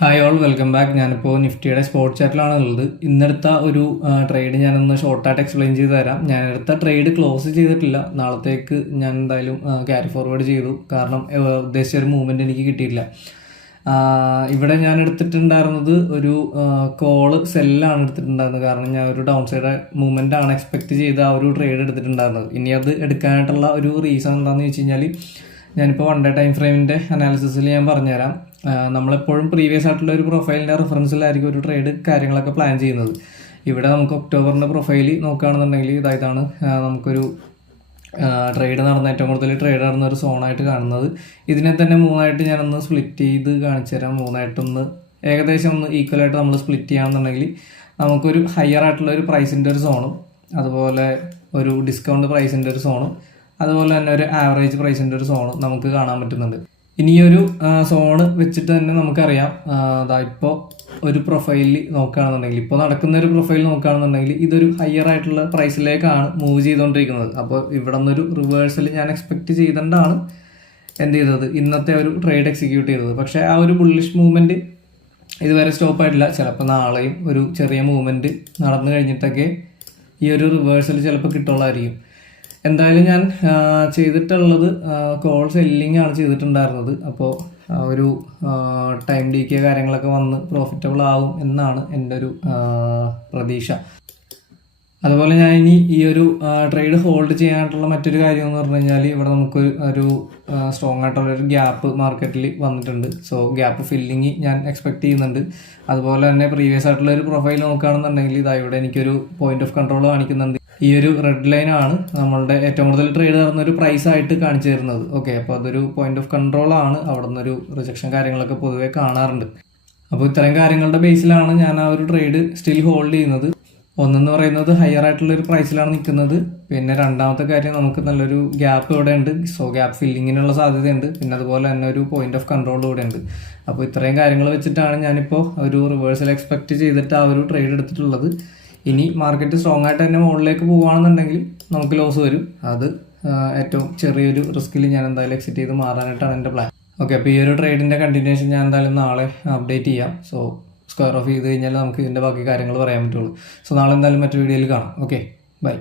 Hi all welcome back. ഞാനിപ്പോൾ നിഫ്റ്റിയുടെ spot ചാറ്റിലാണ് ഉള്ളത്. ഇന്നെടുത്ത ഒരു ട്രേഡ് ഞാനൊന്ന് ഷോർട്ടായിട്ട് എക്സ്പ്ലെയിൻ ചെയ്ത് തരാം. ഞാനെടുത്ത ട്രേഡ് ക്ലോസ് ചെയ്തിട്ടില്ല. നാളത്തേക്ക് ഞാൻ എന്തായാലും ക്യാരി ഫോർവേഡ് ചെയ്തു. കാരണം ഉദ്ദേശിച്ച ഒരു മൂവ്മെൻറ്റ് എനിക്ക് കിട്ടിയിട്ടില്ല. ഇവിടെ ഞാൻ എടുത്തിട്ടുണ്ടായിരുന്നത് ഒരു കോള് സെല്ലാണ് എടുത്തിട്ടുണ്ടായിരുന്നത്. കാരണം ഞാൻ ഒരു ഡൗൺ സൈഡ് മൂവ്മെൻ്റ് ആണ് എക്സ്പെക്ട് ചെയ്ത് ആ ഒരു ട്രേഡ് എടുത്തിട്ടുണ്ടായിരുന്നത്. ഇനി അത് എടുക്കാനായിട്ടുള്ള ഒരു റീസൺ എന്താണെന്ന് വെച്ച് കഴിഞ്ഞാൽ ഞാനിപ്പോൾ 1 ഡേ ടൈം ഫ്രെയിമിൻ്റെ അനാലിസിസിൽ ഞാൻ പറഞ്ഞുതരാം. നമ്മളെപ്പോഴും പ്രീവിയസ് ആയിട്ടുള്ള ഒരു പ്രൊഫൈലിൻ്റെ റെഫറൻസിലായിരിക്കും ഒരു ട്രേഡ് കാര്യങ്ങളൊക്കെ പ്ലാൻ ചെയ്യുന്നത്. ഇവിടെ നമുക്ക് ഒക്ടോബറിൻ്റെ പ്രൊഫൈൽ നോക്കുകയാണെന്നുണ്ടെങ്കിൽ ഇതാണ് നമുക്കൊരു ട്രേഡ് നടന്ന ഏറ്റവും കൂടുതൽ ട്രേഡ് നടന്ന ഒരു സോണായിട്ട് കാണുന്നത്. ഇതിനെ തന്നെ മൂന്നായിട്ട് ഞാനൊന്ന് സ്പ്ലിറ്റ് ചെയ്ത് കാണിച്ചു തരാം. മൂന്നായിട്ടൊന്ന് ഏകദേശം ഒന്ന് ഈക്വലായിട്ട് നമ്മൾ സ്പ്ലിറ്റ് ചെയ്യുകയാണെന്നുണ്ടെങ്കിൽ നമുക്കൊരു ഹയർ ആയിട്ടുള്ള ഒരു പ്രൈസിൻ്റെ ഒരു സോണും അതുപോലെ ഒരു ഡിസ്കൗണ്ട് പ്രൈസിൻ്റെ ഒരു സോണും അതുപോലെ തന്നെ ഒരു ആവറേജ് പ്രൈസിൻ്റെ ഒരു സോണും നമുക്ക് കാണാൻ പറ്റുന്നുണ്ട്. ഇനിയൊരു സോണ് വെച്ചിട്ട് തന്നെ നമുക്കറിയാം, ഇപ്പോൾ ഒരു പ്രൊഫൈലിൽ നോക്കുകയാണെന്നുണ്ടെങ്കിൽ ഇപ്പോൾ നടക്കുന്ന ഒരു പ്രൊഫൈൽ നോക്കുകയാണെന്നുണ്ടെങ്കിൽ ഇതൊരു ഹയർ ആയിട്ടുള്ള പ്രൈസിലേക്കാണ് മൂവ് ചെയ്തുകൊണ്ടിരിക്കുന്നത്. അപ്പോൾ ഇവിടെ നിന്നൊരു റിവേഴ്സൽ ഞാൻ എക്സ്പെക്റ്റ് ചെയ്തുകൊണ്ടാണ് എന്ത് ചെയ്തത്, ഇന്നത്തെ ഒരു ട്രേഡ് എക്സിക്യൂട്ട് ചെയ്തത്. പക്ഷേ ആ ഒരു ബുള്ളിഷ് മൂവ്മെൻറ്റ് ഇതുവരെ സ്റ്റോപ്പ് ആയിട്ടില്ല. ചിലപ്പോൾ നാളെയും ഒരു ചെറിയ മൂവ്മെൻറ്റ് നടന്നു കഴിഞ്ഞിട്ടൊക്കെ ഈ ഒരു റിവേഴ്സൽ ചിലപ്പോൾ കിട്ടുള്ളതായിരിക്കും. എന്തായാലും ഞാൻ ചെയ്തിട്ടുള്ളത് കോൾ സെല്ലിംഗ് ആണ് ചെയ്തിട്ടുണ്ടായിരുന്നത്. അപ്പോൾ ഒരു ടൈം ഡീക്കെ കാര്യങ്ങളൊക്കെ വന്ന് പ്രോഫിറ്റബിൾ ആവും എന്നാണ് എൻ്റെ ഒരു പ്രതീക്ഷ. അതുപോലെ ഞാൻ ഇനി ഈ ഒരു ട്രേഡ് ഹോൾഡ് ചെയ്യാനായിട്ടുള്ള മറ്റൊരു കാര്യം എന്ന് പറഞ്ഞു കഴിഞ്ഞാൽ ഇവിടെ നമുക്ക് ഒരു സ്ട്രോങ് ആയിട്ടുള്ളൊരു ഗ്യാപ്പ് മാർക്കറ്റിൽ വന്നിട്ടുണ്ട്. സോ ഗ്യാപ്പ് ഫില്ലിങ് ഞാൻ എക്സ്പെക്ട് ചെയ്യുന്നുണ്ട്. അതുപോലെ തന്നെ പ്രീവിയസ് ആയിട്ടുള്ള ഒരു പ്രൊഫൈൽ നോക്കുകയാണെന്നുണ്ടെങ്കിൽ ഇവിടെ എനിക്കൊരു പോയിന്റ് ഓഫ് കൺട്രോൾ കാണിക്കുന്നുണ്ട്. ഈ ഒരു റെഡ് ലൈൻ ആണ് നമ്മളുടെ ഏറ്റവും കൂടുതൽ ട്രേഡ് നടന്ന ഒരു പ്രൈസ് ആയിട്ട് കാണിച്ചു തരുന്നത്. ഓക്കെ, അപ്പോൾ അതൊരു പോയിന്റ് ഓഫ് കൺട്രോൾ ആണ്. അവിടെ നിന്നൊരു റിജക്ഷൻ കാര്യങ്ങളൊക്കെ പൊതുവേ കാണാറുണ്ട്. അപ്പോൾ ഇത്തരം കാര്യങ്ങളുടെ ബേസിലാണ് ഞാൻ ആ ഒരു ട്രേഡ് സ്റ്റിൽ ഹോൾഡ് ചെയ്യുന്നത്. ഒന്നെന്ന് പറയുന്നത് ഹയർ ആയിട്ടുള്ള ഒരു പ്രൈസിലാണ് നിൽക്കുന്നത്. പിന്നെ രണ്ടാമത്തെ കാര്യം നമുക്ക് നല്ലൊരു ഗ്യാപ്പ് ഇവിടെ ഉണ്ട്. സോ ഗ്യാപ്പ് ഫില്ലിങ്ങിനുള്ള സാധ്യതയുണ്ട്. പിന്നെ അതുപോലെ തന്നെ ഒരു പോയിന്റ് ഓഫ് കൺട്രോൾ ഇവിടെ ഉണ്ട്. അപ്പോൾ ഇത്രയും കാര്യങ്ങൾ വെച്ചിട്ടാണ് ഞാനിപ്പോൾ ഒരു റിവേഴ്സൽ എക്സ്പെക്ട് ചെയ്തിട്ട് ആ ഒരു ട്രേഡ് എടുത്തിട്ടുള്ളത്. ഇനി മാർക്കറ്റ് സ്ട്രോങ് ആയിട്ട് തന്നെ മുകളിലേക്ക് പോകുകയാണെന്നുണ്ടെങ്കിൽ നമുക്ക് ലോസ് വരും. അത് ഏറ്റവും ചെറിയൊരു റിസ്കിൽ ഞാൻ എന്തായാലും എക്സിറ്റ് ചെയ്ത് മാറാനായിട്ടാണ് എൻ്റെ പ്ലാൻ. ഓക്കെ, അപ്പോൾ ഈ ഒരു ട്രേഡിൻ്റെ കണ്ടിന്യൂഷൻ ഞാൻ എന്തായാലും നാളെ അപ്ഡേറ്റ് ചെയ്യാം. സോ സ്ക്വയർ ഓഫ് ചെയ്ത് കഴിഞ്ഞാൽ നമുക്ക് ഇതിൻ്റെ ബാക്കി കാര്യങ്ങൾ പറയാൻ പറ്റുള്ളൂ. സോ നാളെ എന്തായാലും മറ്റൊരു വീഡിയോയിൽ കാണാം. Okay, by.